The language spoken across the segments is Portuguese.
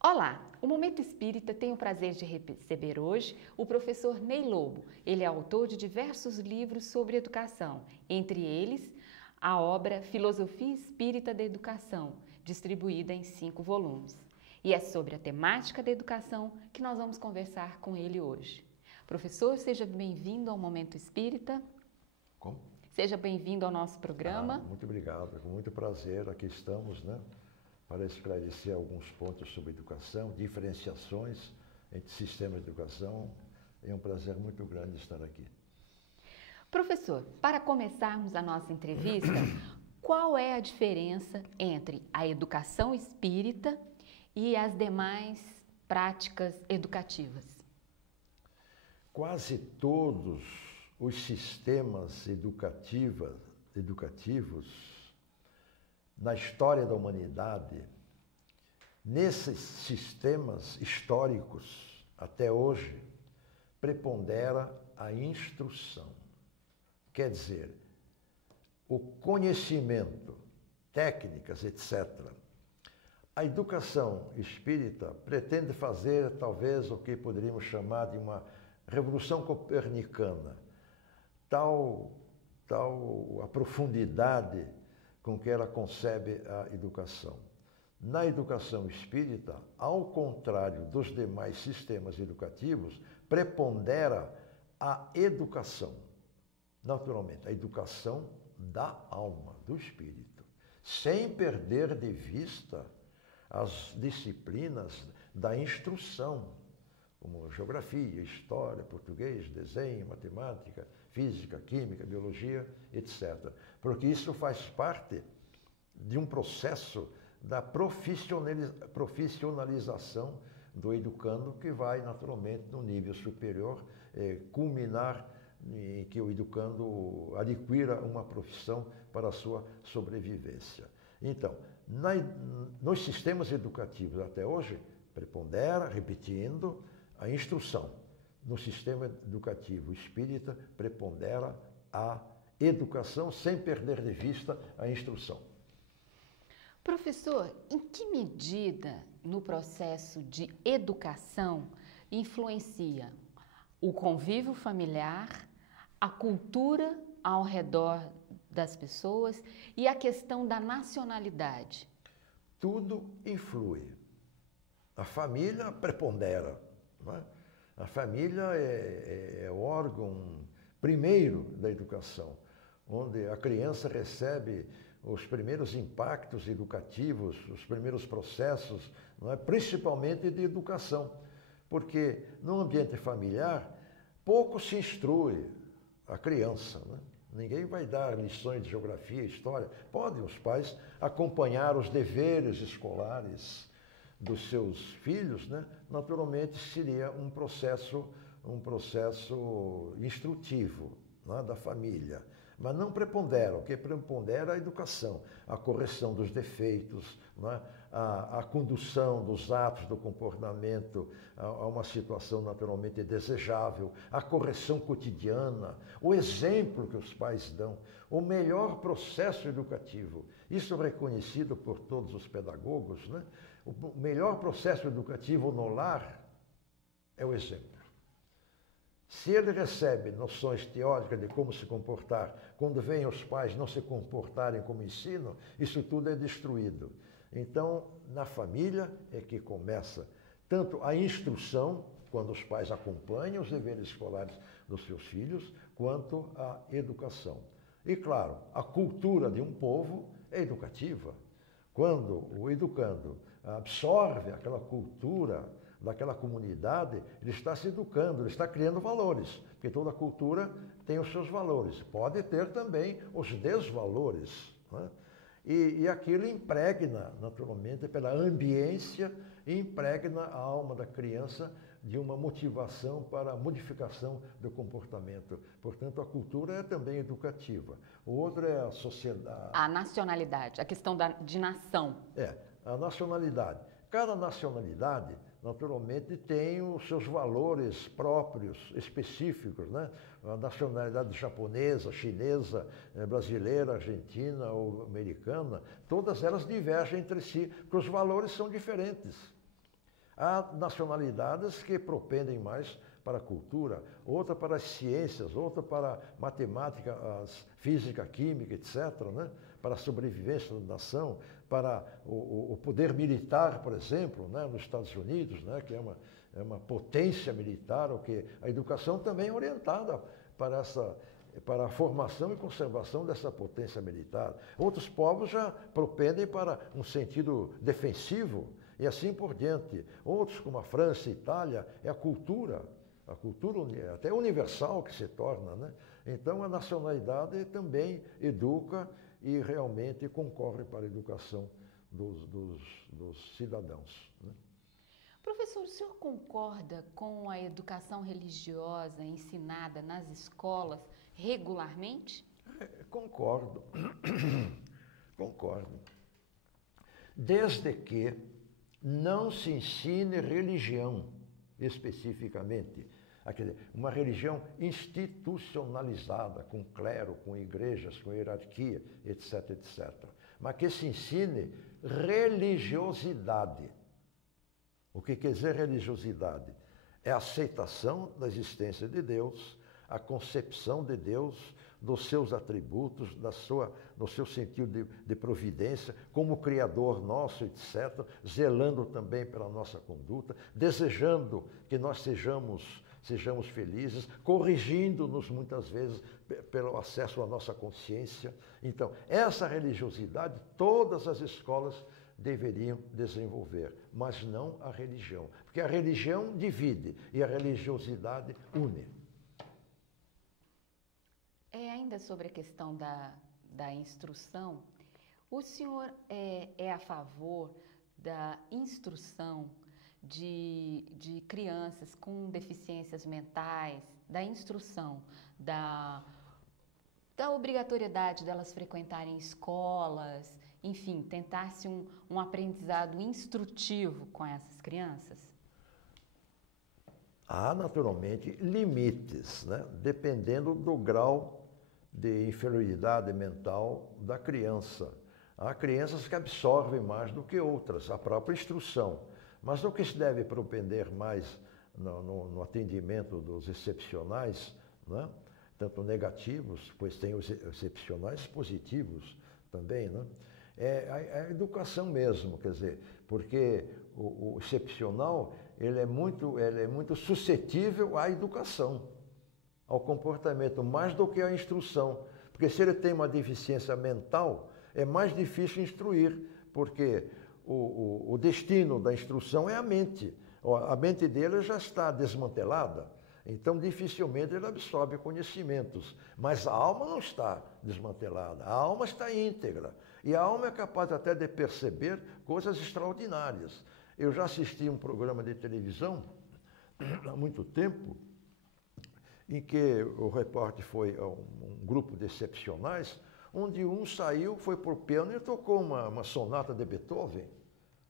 Olá, o Momento Espírita tem o prazer de receber hoje o professor Ney Lobo. Ele é autor de diversos livros sobre educação, entre eles a obra Filosofia Espírita da Educação, distribuída em 5 volumes. E é sobre a temática da educação que nós vamos conversar com ele hoje. Professor, seja bem-vindo ao Momento Espírita. Como? Seja bem-vindo ao nosso programa. Muito obrigado, com muito prazer, aqui estamos, para esclarecer alguns pontos sobre educação, diferenciações entre sistemas de educação. É um prazer muito grande estar aqui. Professor, para começarmos a nossa entrevista, qual é a diferença entre a educação espírita e as demais práticas educativas? Quase todos os sistemas educativos na história da humanidade, nesses sistemas históricos, até hoje, prepondera a instrução. Quer dizer, o conhecimento, técnicas, etc. A educação espírita pretende fazer, talvez, o que poderíamos chamar de uma revolução copernicana, tal a profundidade com que ela concebe a educação. Na educação espírita, ao contrário dos demais sistemas educativos, prepondera a educação. Naturalmente, a educação da alma, do espírito, sem perder de vista as disciplinas da instrução, como geografia, história, português, desenho, matemática, física, química, biologia, etc. Porque isso faz parte de um processo da profissionalização do educando, que vai naturalmente no nível superior culminar em que o educando adquira uma profissão para a sua sobrevivência. Então, nos sistemas educativos até hoje, prepondera, repetindo, a instrução. No sistema educativo espírita, prepondera a educação, sem perder de vista a instrução. Professor, em que medida no processo de educação influencia o convívio familiar, a cultura ao redor das pessoas e a questão da nacionalidade? Tudo influi. A família prepondera. Não é? A família é o órgão primeiro da educação, onde a criança recebe os primeiros impactos educativos, os primeiros processos, não é? Principalmente de educação. Porque no ambiente familiar, pouco se instrui a criança. Não é? Ninguém vai dar lições de geografia, história. Podem os pais acompanhar os deveres escolares dos seus filhos, né? Naturalmente seria um processo instrutivo, né? Da família. Mas não prepondera, o que prepondera é a educação, a correção dos defeitos, né? A condução dos atos do comportamento a uma situação naturalmente desejável, a correção cotidiana, o exemplo que os pais dão, o melhor processo educativo. Isso é reconhecido por todos os pedagogos, né? O melhor processo educativo no lar é o exemplo. Se ele recebe noções teóricas de como se comportar, quando vêm os pais não se comportarem como ensinam, isso tudo é destruído. Então, na família é que começa tanto a instrução, quando os pais acompanham os deveres escolares dos seus filhos, quanto a educação. E, claro, a cultura de um povo é educativa. Quando o educando absorve aquela cultura daquela comunidade, ele está se educando, ele está criando valores, porque toda cultura tem os seus valores. Pode ter também os desvalores, né? E aquilo impregna, naturalmente, pela ambiência, impregna a alma da criança de uma motivação para a modificação do comportamento. Portanto, a cultura é também educativa. O outro é a sociedade. A nacionalidade, a questão de nação. A nacionalidade. Cada nacionalidade, naturalmente, tem os seus valores próprios, específicos, né? A nacionalidade japonesa, chinesa, brasileira, argentina ou americana, todas elas divergem entre si, porque os valores são diferentes. Há nacionalidades que propendem mais para a cultura, outra para as ciências, outra para a matemática, as física, química, etc., né? Para a sobrevivência da nação, para o poder militar, por exemplo, né? Nos Estados Unidos, né? Que é uma potência militar, o que a educação também é orientada para a formação e conservação dessa potência militar. Outros povos já propendem para um sentido defensivo e assim por diante. Outros, como a França e a Itália, é a cultura até universal que se torna, né? Então a nacionalidade também educa e realmente concorre para a educação dos cidadãos, né? Professor, o senhor concorda com a educação religiosa ensinada nas escolas regularmente? Concordo, concordo. Desde que não se ensine religião especificamente, quer dizer, uma religião institucionalizada, com clero, com igrejas, com hierarquia, etc., etc. Mas que se ensine religiosidade. O que quer dizer religiosidade? É a aceitação da existência de Deus, a concepção de Deus, dos seus atributos, do seu sentido de providência, como Criador nosso, etc., zelando também pela nossa conduta, desejando que nós sejamos felizes, corrigindo-nos muitas vezes pelo acesso à nossa consciência. Então, essa religiosidade, todas as escolas deveriam desenvolver, mas não a religião, porque a religião divide e a religiosidade une. Ainda sobre a questão da instrução, o senhor é a favor da instrução de crianças com deficiências mentais, da instrução, da obrigatoriedade delas frequentarem escolas, enfim, tentar-se um aprendizado instrutivo com essas crianças? Há, naturalmente, limites, né? Dependendo do grau de inferioridade mental da criança. Há crianças que absorvem mais do que outras, a própria instrução. Mas o que se deve propender mais no atendimento dos excepcionais, né? Tanto negativos, pois tem os excepcionais positivos também, né? É a educação mesmo, quer dizer, porque o excepcional ele é muito suscetível à educação, ao comportamento, mais do que à instrução. Porque se ele tem uma deficiência mental, é mais difícil instruir, porque o destino da instrução é a mente. A mente dele já está desmantelada, então dificilmente ele absorve conhecimentos. Mas a alma não está desmantelada, a alma está íntegra. E a alma é capaz até de perceber coisas extraordinárias. Eu já assisti um programa de televisão há muito tempo, em que o repórter foi a um grupo de excepcionais, onde um saiu, foi para o piano e tocou uma sonata de Beethoven,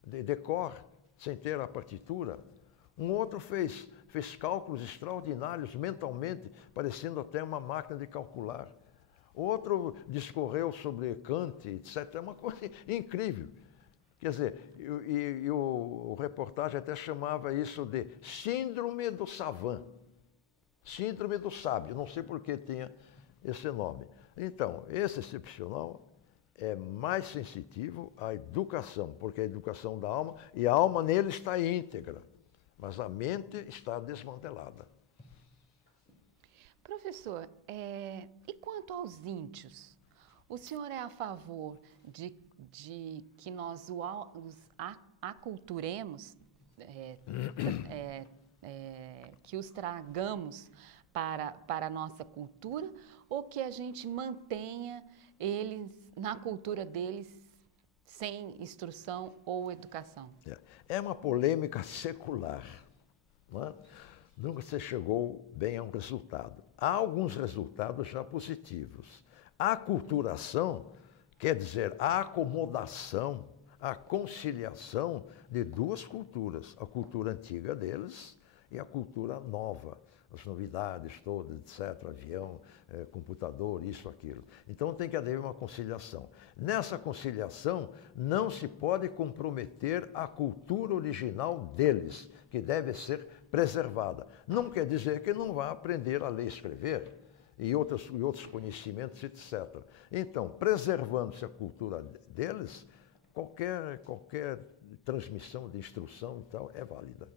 de cor, sem ter a partitura. Um outro fez cálculos extraordinários mentalmente, parecendo até uma máquina de calcular. Outro discorreu sobre Kant, etc. É uma coisa incrível. Quer dizer, o reportagem até chamava isso de síndrome do savant, síndrome do sábio, não sei por que tinha esse nome. Então, esse excepcional é mais sensitivo à educação, porque é a educação da alma, e a alma nele está íntegra, mas a mente está desmantelada. Professor, e quanto aos índios? O senhor é a favor de que nós os aculturemos, que os tragamos para a nossa cultura, ou que a gente mantenha eles na cultura deles sem instrução ou educação? É uma polêmica secular, não é? Nunca se chegou bem a um resultado. Há alguns resultados já positivos. A aculturação quer dizer a acomodação, a conciliação de duas culturas, a cultura antiga deles e a cultura nova, as novidades todas, etc., avião, computador, isso, aquilo. Então tem que haver uma conciliação. Nessa conciliação não se pode comprometer a cultura original deles, que deve ser preservada. Não quer dizer que não vá aprender a ler e escrever e outros conhecimentos, etc. Então, preservando-se a cultura deles, qualquer transmissão de instrução e tal é válida.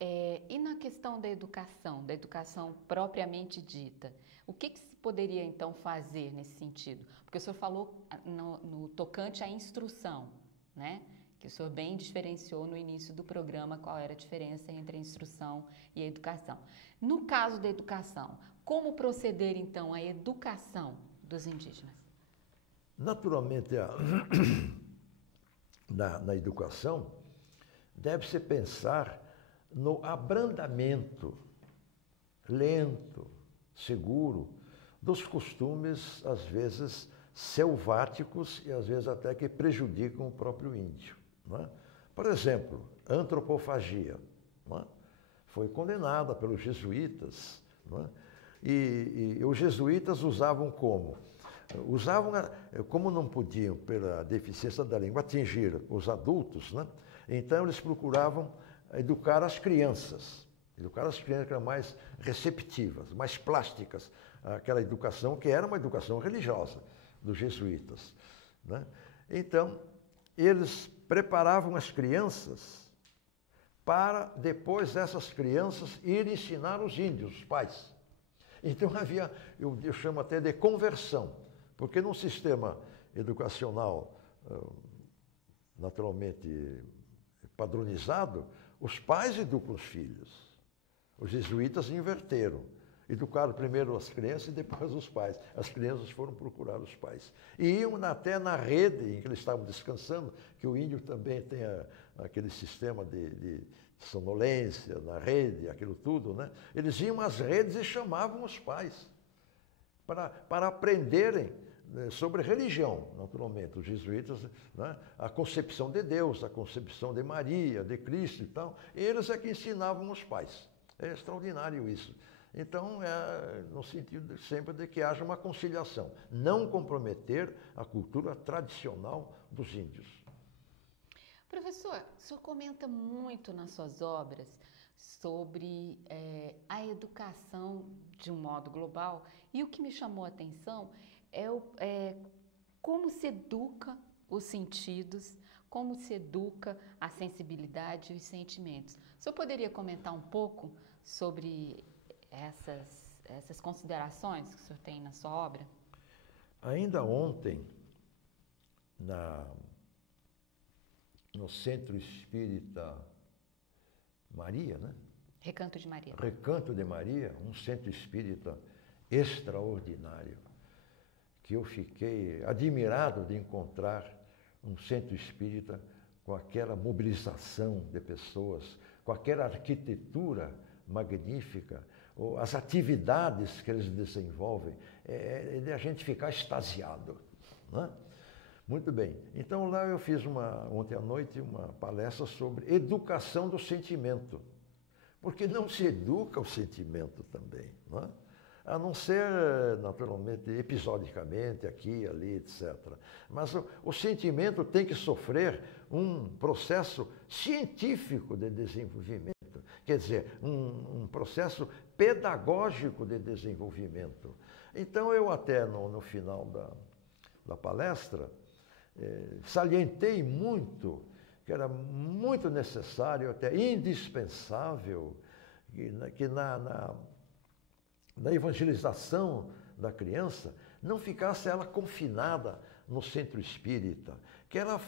E na questão da educação propriamente dita, o que se poderia então fazer nesse sentido? Porque o senhor falou no tocante à instrução, né? Que o senhor bem diferenciou no início do programa qual era a diferença entre a instrução e a educação. No caso da educação, como proceder então à educação dos indígenas? Naturalmente, na educação, deve-se pensar no abrandamento lento, seguro, dos costumes, às vezes, selváticos e, às vezes, até que prejudicam o próprio índio. Não é? Por exemplo, a antropofagia, não é? Foi condenada pelos jesuítas. Não é? E os jesuítas usavam como? Como não podiam, pela deficiência da língua, atingir os adultos, né? Então eles procuravam educar as crianças que eram mais receptivas, mais plásticas, aquela educação que era uma educação religiosa dos jesuítas, né? Então, eles preparavam as crianças para depois essas crianças irem ensinar os índios, os pais. Então havia, eu chamo até de conversão, porque num sistema educacional naturalmente padronizado, os pais educam os filhos. Os jesuítas inverteram. Educaram primeiro as crianças e depois os pais. As crianças foram procurar os pais. E iam até na rede em que eles estavam descansando, que o índio também tem aquele sistema de sonolência na rede, aquilo tudo, né? Eles iam às redes e chamavam os pais para aprenderem sobre religião, naturalmente. Os jesuítas, né? A concepção de Deus, a concepção de Maria, de Cristo e tal. Eles é que ensinavam os pais. É extraordinário isso. Então, no sentido sempre de que haja uma conciliação. Não comprometer a cultura tradicional dos índios. Professor, o senhor comenta muito nas suas obras sobre a educação de um modo global, e o que me chamou a atenção é como se educa os sentidos, como se educa a sensibilidade e os sentimentos. O senhor poderia comentar um pouco sobre essas considerações que o senhor tem na sua obra? Ainda ontem, no Centro Espírita Maria, né? Recanto de Maria. Recanto de Maria, um centro espírita extraordinário, que eu fiquei admirado de encontrar um centro espírita com aquela mobilização de pessoas, com aquela arquitetura magnífica, as atividades que eles desenvolvem, é de a gente ficar extasiado, né? Muito bem. Então lá eu fiz ontem à noite uma palestra sobre educação do sentimento, porque não se educa o sentimento também, não é? A não ser, naturalmente, episodicamente, aqui, ali, etc. Mas o sentimento tem que sofrer um processo científico de desenvolvimento, quer dizer, um processo pedagógico de desenvolvimento. Então, eu até no final da palestra, salientei muito que era muito necessário, até indispensável, que na evangelização da criança não ficasse ela confinada no centro espírita, que ela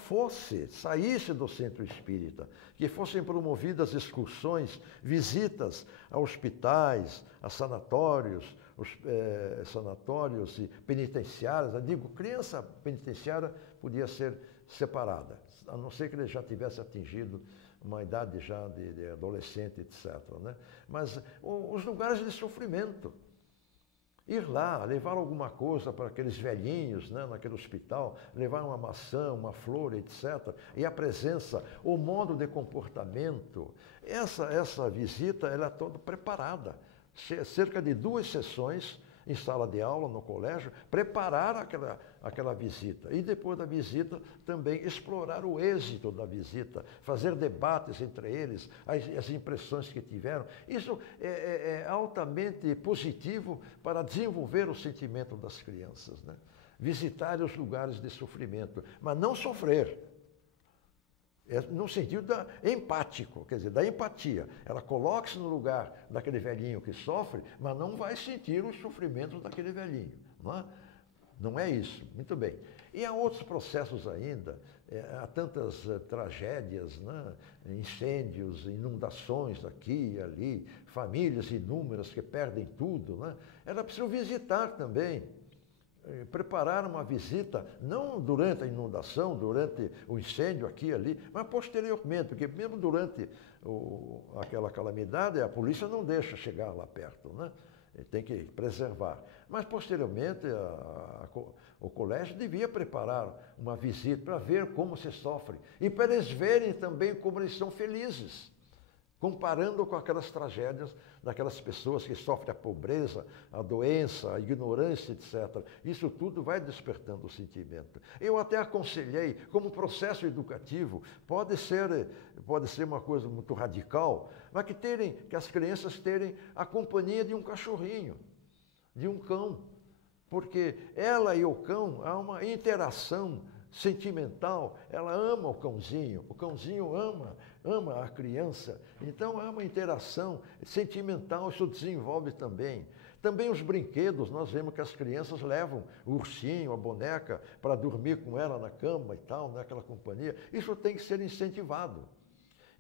saísse do centro espírita, que fossem promovidas excursões, visitas a hospitais, a sanatórios, sanatórios e penitenciários. Eu digo, criança penitenciária podia ser separada, a não ser que ele já tivesse atingido uma idade já de adolescente, etc., né? Mas os lugares de sofrimento. Ir lá, levar alguma coisa para aqueles velhinhos, né, naquele hospital, levar uma maçã, uma flor, etc. E a presença, o modo de comportamento, essa visita ela é toda preparada. Cerca de 2 sessões em sala de aula, no colégio, preparar aquela visita. E depois da visita, também explorar o êxito da visita, fazer debates entre eles, as impressões que tiveram. Isso é altamente positivo para desenvolver o sentimento das crianças, né? Visitar os lugares de sofrimento, mas não sofrer. No sentido empático, quer dizer, da empatia. Ela coloca-se no lugar daquele velhinho que sofre, mas não vai sentir os sofrimentos daquele velhinho. Não é, não é isso. Muito bem. E há outros processos ainda, há tantas tragédias, né? Incêndios, inundações aqui e ali, famílias inúmeras que perdem tudo. Né? Era preciso visitar também. Preparar uma visita, não durante a inundação, durante o incêndio aqui e ali, mas posteriormente, porque mesmo durante aquela calamidade, a polícia não deixa chegar lá perto, né? Tem que preservar. Mas posteriormente, o colégio devia preparar uma visita para ver como se sofre e para eles verem também como eles são felizes, comparando com aquelas tragédias daquelas pessoas que sofrem a pobreza, a doença, a ignorância, etc. Isso tudo vai despertando o sentimento. Eu até aconselhei, como processo educativo, pode ser uma coisa muito radical, mas que as crianças terem a companhia de um cachorrinho, de um cão, porque ela e o cão há uma interação sentimental, ela ama o cãozinho ama a criança, então há uma interação sentimental, isso desenvolve também. Também os brinquedos, nós vemos que as crianças levam o ursinho, a boneca, para dormir com ela na cama e tal, naquela companhia, isso tem que ser incentivado.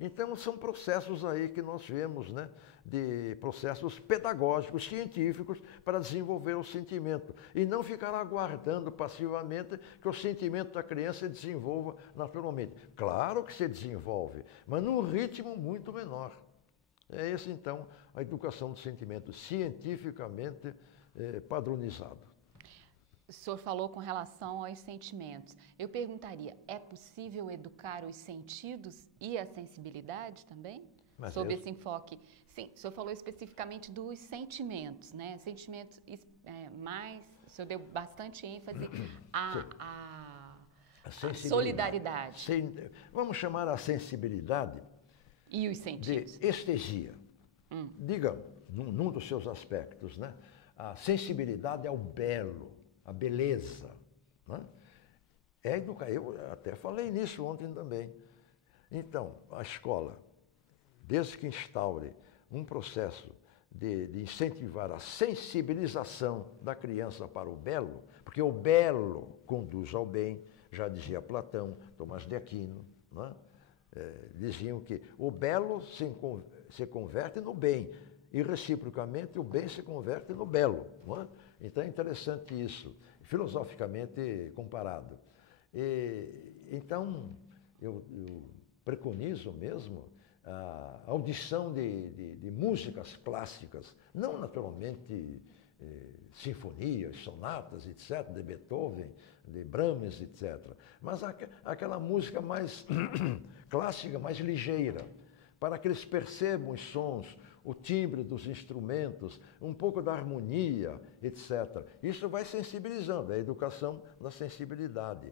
Então, são processos aí que nós vemos, né, de processos pedagógicos, científicos, para desenvolver o sentimento. E não ficar aguardando passivamente que o sentimento da criança se desenvolva naturalmente. Claro que se desenvolve, mas num ritmo muito menor. É esse, então, a educação do sentimento, cientificamente padronizado. O senhor falou com relação aos sentimentos. Eu perguntaria, é possível educar os sentidos e a sensibilidade também? Mas sob esse enfoque. Sim, o senhor falou especificamente dos sentimentos, né? Sentimentos mais, o senhor deu bastante ênfase à solidariedade. Vamos chamar a sensibilidade e os sentidos de estesia. Diga, num dos seus aspectos, né? A sensibilidade é o belo, a beleza. Né? Eu até falei nisso ontem também. Então, a escola, desde que instaure um processo de incentivar a sensibilização da criança para o belo, porque o belo conduz ao bem, já dizia Platão, Tomás de Aquino, né? Diziam que o belo se converte no bem, e reciprocamente o bem se converte no belo. Não é? Então é interessante isso, filosoficamente comparado. Então, eu preconizo mesmo a audição de músicas clássicas, não naturalmente sinfonias, sonatas, etc., de Beethoven, de Brahms, etc., mas aquela música mais clássica, mais ligeira, para que eles percebam os sons, o timbre dos instrumentos, um pouco da harmonia, etc. Isso vai sensibilizando, é a educação da sensibilidade.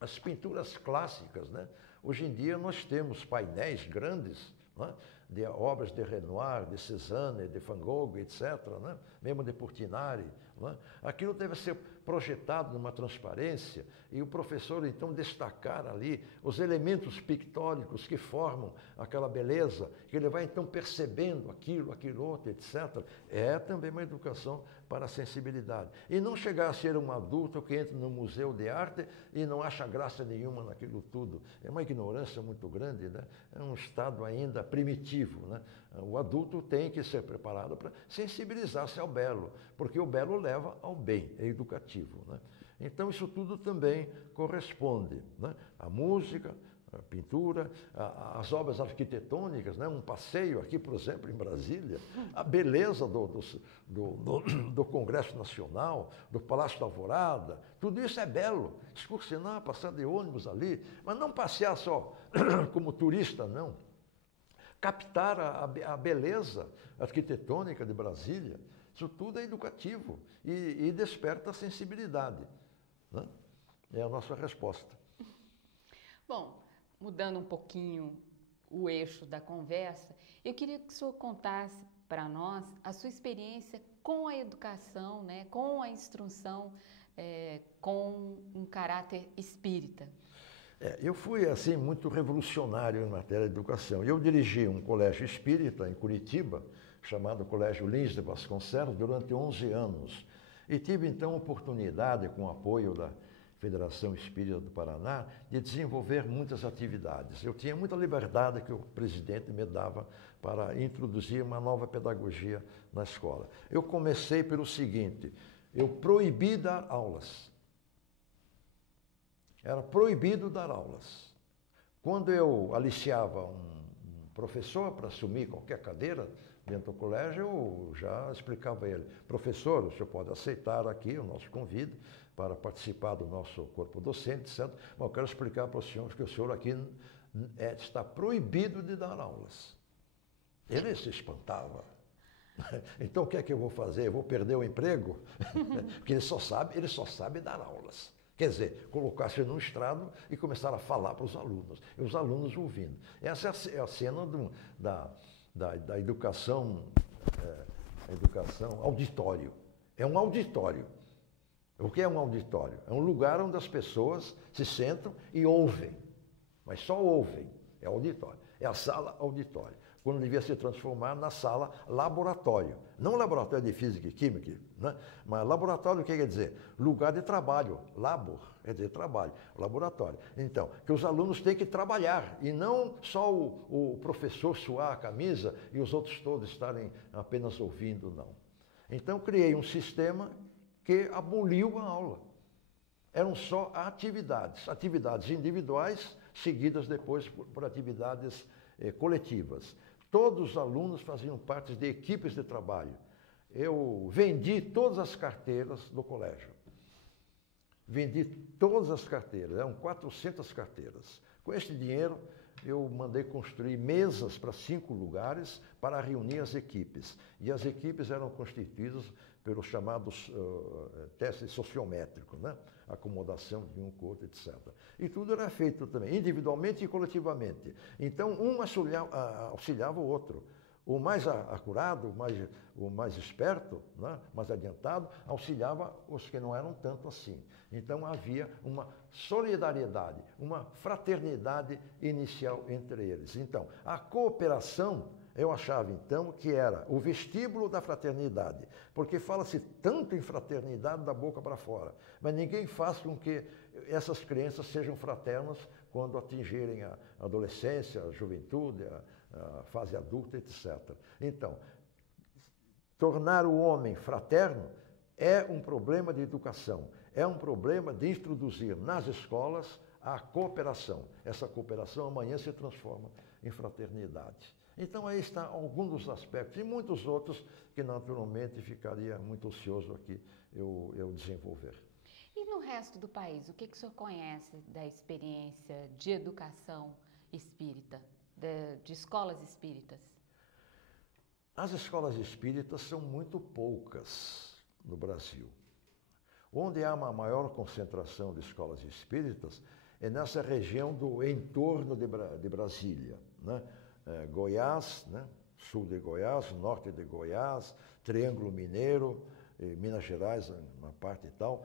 As pinturas clássicas, né? Hoje em dia nós temos painéis grandes, né? De obras de Renoir, de Cézanne, de Van Gogh, etc., né? Mesmo de Portinari. Né? Aquilo deve ser projetado numa transparência e o professor então destacar ali os elementos pictóricos que formam aquela beleza, que ele vai então percebendo aquilo outro, etc. É também uma educação para a sensibilidade. E não chegar a ser um adulto que entra no museu de arte e não acha graça nenhuma naquilo tudo. É uma ignorância muito grande, né? É um estado ainda primitivo, né? O adulto tem que ser preparado para sensibilizar-se ao belo, porque o belo leva ao bem, é educativo. Né? Então, isso tudo também corresponde. Né? A música, a pintura, as obras arquitetônicas, né? Um passeio aqui, por exemplo, em Brasília, a beleza do Congresso Nacional, do Palácio da Alvorada, tudo isso é belo. Excursionar, passar de ônibus ali, mas não passear só como turista, não. Captar a beleza arquitetônica de Brasília, isso tudo é educativo e desperta a sensibilidade, né? É a nossa resposta. Bom, mudando um pouquinho o eixo da conversa, eu queria que o senhor contasse para nós a sua experiência com a educação, né, com a instrução, com um caráter espírita. Eu fui, assim, muito revolucionário em matéria de educação. Eu dirigi um colégio espírita em Curitiba, chamado Colégio Lins de Vasconcelos, durante 11 anos. E tive, então, a oportunidade, com o apoio da Federação Espírita do Paraná, de desenvolver muitas atividades. Eu tinha muita liberdade que o presidente me dava para introduzir uma nova pedagogia na escola. Eu comecei pelo seguinte: eu proibi dar aulas. Era proibido dar aulas. Quando eu aliciava um professor para assumir qualquer cadeira dentro do colégio, eu já explicava a ele: professor, o senhor pode aceitar aqui o nosso convite para participar do nosso corpo docente, etc. Mas eu quero explicar para o senhor que o senhor aqui está proibido de dar aulas. Ele se espantava. Então o que é que eu vou fazer? Eu vou perder o emprego? Porque ele só sabe dar aulas. Quer dizer, colocar-se no estrado e começar a falar para os alunos. E os alunos ouvindo. Essa é a cena da educação, educação auditório. É um auditório. O que é um auditório? É um lugar onde as pessoas se sentam e ouvem. Mas só ouvem. É auditório. É a sala auditório. Quando devia se transformar na sala laboratório. Não laboratório de física e química, né? Mas laboratório o que quer dizer? Lugar de trabalho. Labor quer dizer trabalho. Laboratório. Então, que os alunos têm que trabalhar e não só o professor suar a camisa e os outros todos estarem apenas ouvindo, não. Então, criei um sistema que aboliu a aula. Eram só atividades individuais, seguidas depois por atividades coletivas. Todos os alunos faziam parte de equipes de trabalho. Eu vendi todas as carteiras do colégio. Vendi todas as carteiras, eram 400 carteiras. Com esse dinheiro, eu mandei construir mesas para 5 lugares para reunir as equipes. E as equipes eram constituídas pelos chamados testes sociométricos, né? Acomodação de um com o outro, etc. E tudo era feito também, individualmente e coletivamente. Então, um auxiliava o outro. O mais acurado, o mais esperto, né? Mais adiantado, auxiliava os que não eram tanto assim. Então, havia uma solidariedade, uma fraternidade inicial entre eles. Então, a cooperação, eu achava, então, que era o vestíbulo da fraternidade, porque fala-se tanto em fraternidade da boca para fora, mas ninguém faz com que essas crianças sejam fraternas quando atingirem a adolescência, a juventude, a fase adulta, etc. Então, tornar o homem fraterno é um problema de educação, é um problema de introduzir nas escolas a cooperação. Essa cooperação amanhã se transforma em fraternidade. Então, aí está alguns dos aspectos, e muitos outros que, naturalmente, ficaria muito ocioso aqui eu desenvolver. E no resto do país, o que o senhor conhece da experiência de educação espírita, de escolas espíritas? As escolas espíritas são muito poucas no Brasil. Onde há uma maior concentração de escolas espíritas é nessa região do entorno de Brasília, né? Goiás, né? Sul de Goiás, norte de Goiás, Triângulo Mineiro, Minas Gerais, uma parte e tal,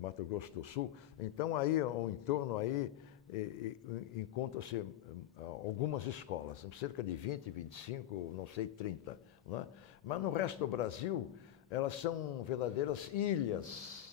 Mato Grosso do Sul. Então, aí, ao entorno aí, encontra-se algumas escolas, cerca de 20, 25, não sei, 30. Né? Mas no resto do Brasil, elas são verdadeiras ilhas,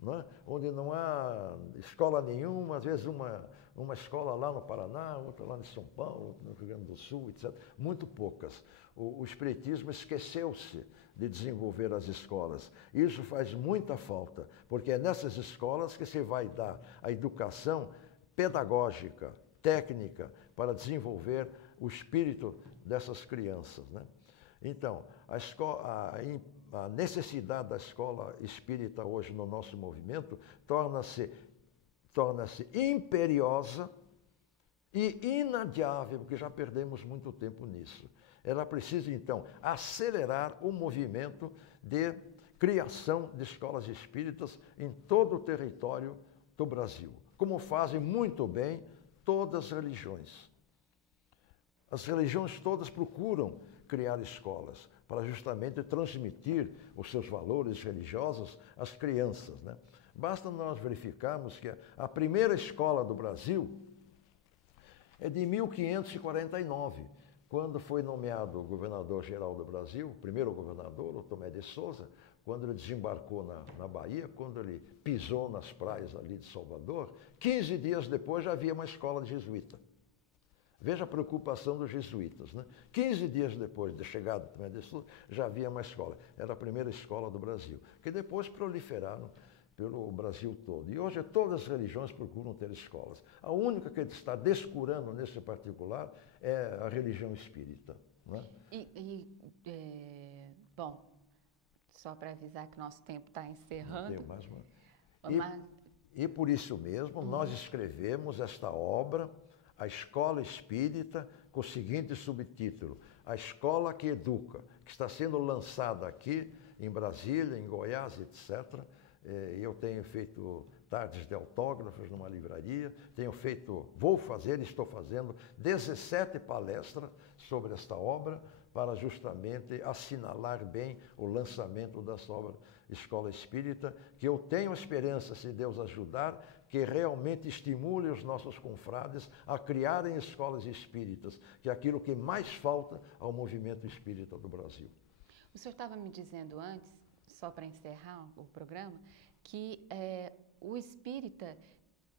né? Onde não há escola nenhuma, às vezes uma escola lá no Paraná, outra lá em São Paulo, outra no Rio Grande do Sul, etc. Muito poucas. O Espiritismo esqueceu-se de desenvolver as escolas. Isso faz muita falta, porque é nessas escolas que se vai dar a educação pedagógica, técnica, para desenvolver o espírito dessas crianças, né? Então, a necessidade da escola espírita hoje no nosso movimento torna-se imperiosa e inadiável, porque já perdemos muito tempo nisso. Era preciso, então, acelerar o movimento de criação de escolas espíritas em todo o território do Brasil, como fazem muito bem todas as religiões. As religiões todas procuram criar escolas para justamente transmitir os seus valores religiosos às crianças, né? Basta nós verificarmos que a primeira escola do Brasil é de 1549, quando foi nomeado o governador-geral do Brasil, o primeiro governador, o Tomé de Souza, quando ele desembarcou na Bahia, quando ele pisou nas praias ali de Salvador, 15 dias depois já havia uma escola de jesuíta. Veja a preocupação dos jesuítas, né? 15 dias depois da chegada do Tomé de Souza, já havia uma escola. Era a primeira escola do Brasil, que depois proliferaram pelo Brasil todo. E hoje todas as religiões procuram ter escolas. A única que está descurando nesse particular é a religião espírita, né? Bom, só para avisar que nosso tempo está encerrando. Tem mais uma. E por isso mesmo nós escrevemos esta obra, A Escola Espírita, com o seguinte subtítulo: A Escola que Educa, que está sendo lançada aqui em Brasília, em Goiás, etc. Eu tenho feito tardes de autógrafos numa livraria, estou fazendo 17 palestras sobre esta obra para justamente assinalar bem o lançamento dessa obra Escola Espírita, que eu tenho esperança, se Deus ajudar, que realmente estimule os nossos confrades a criarem escolas espíritas, que é aquilo que mais falta ao movimento espírita do Brasil. O senhor estava me dizendo antes, só para encerrar o programa, que o espírita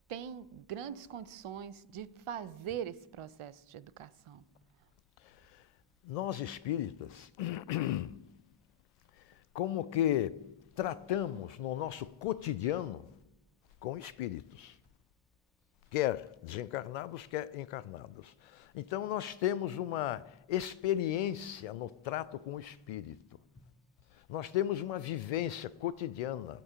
tem grandes condições de fazer esse processo de educação. Nós espíritas, como que tratamos no nosso cotidiano com espíritos, quer desencarnados, quer encarnados. Então nós temos uma experiência no trato com o espírito. Nós temos uma vivência cotidiana,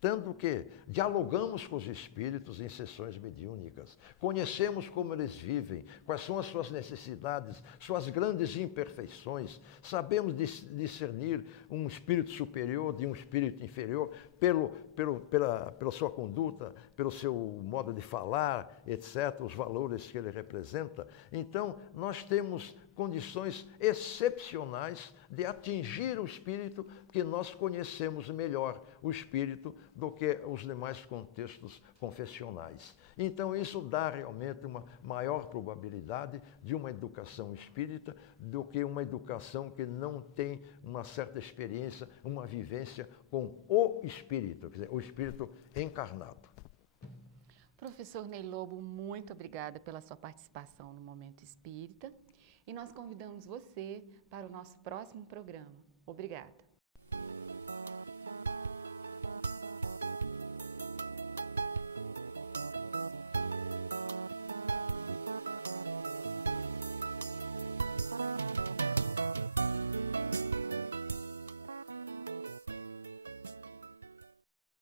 tanto que dialogamos com os espíritos em sessões mediúnicas, conhecemos como eles vivem, quais são as suas necessidades, suas grandes imperfeições, sabemos discernir um espírito superior de um espírito inferior pela sua conduta, pelo seu modo de falar, etc., os valores que ele representa. Então, nós temos condições excepcionais de atingir o espírito, porque nós conhecemos melhor o espírito do que os demais contextos confessionais. Então, isso dá realmente uma maior probabilidade de uma educação espírita do que uma educação que não tem uma certa experiência, uma vivência com o espírito, quer dizer, o espírito encarnado. Professor Ney Lobo, muito obrigada pela sua participação no Momento Espírita. E nós convidamos você para o nosso próximo programa. Obrigada.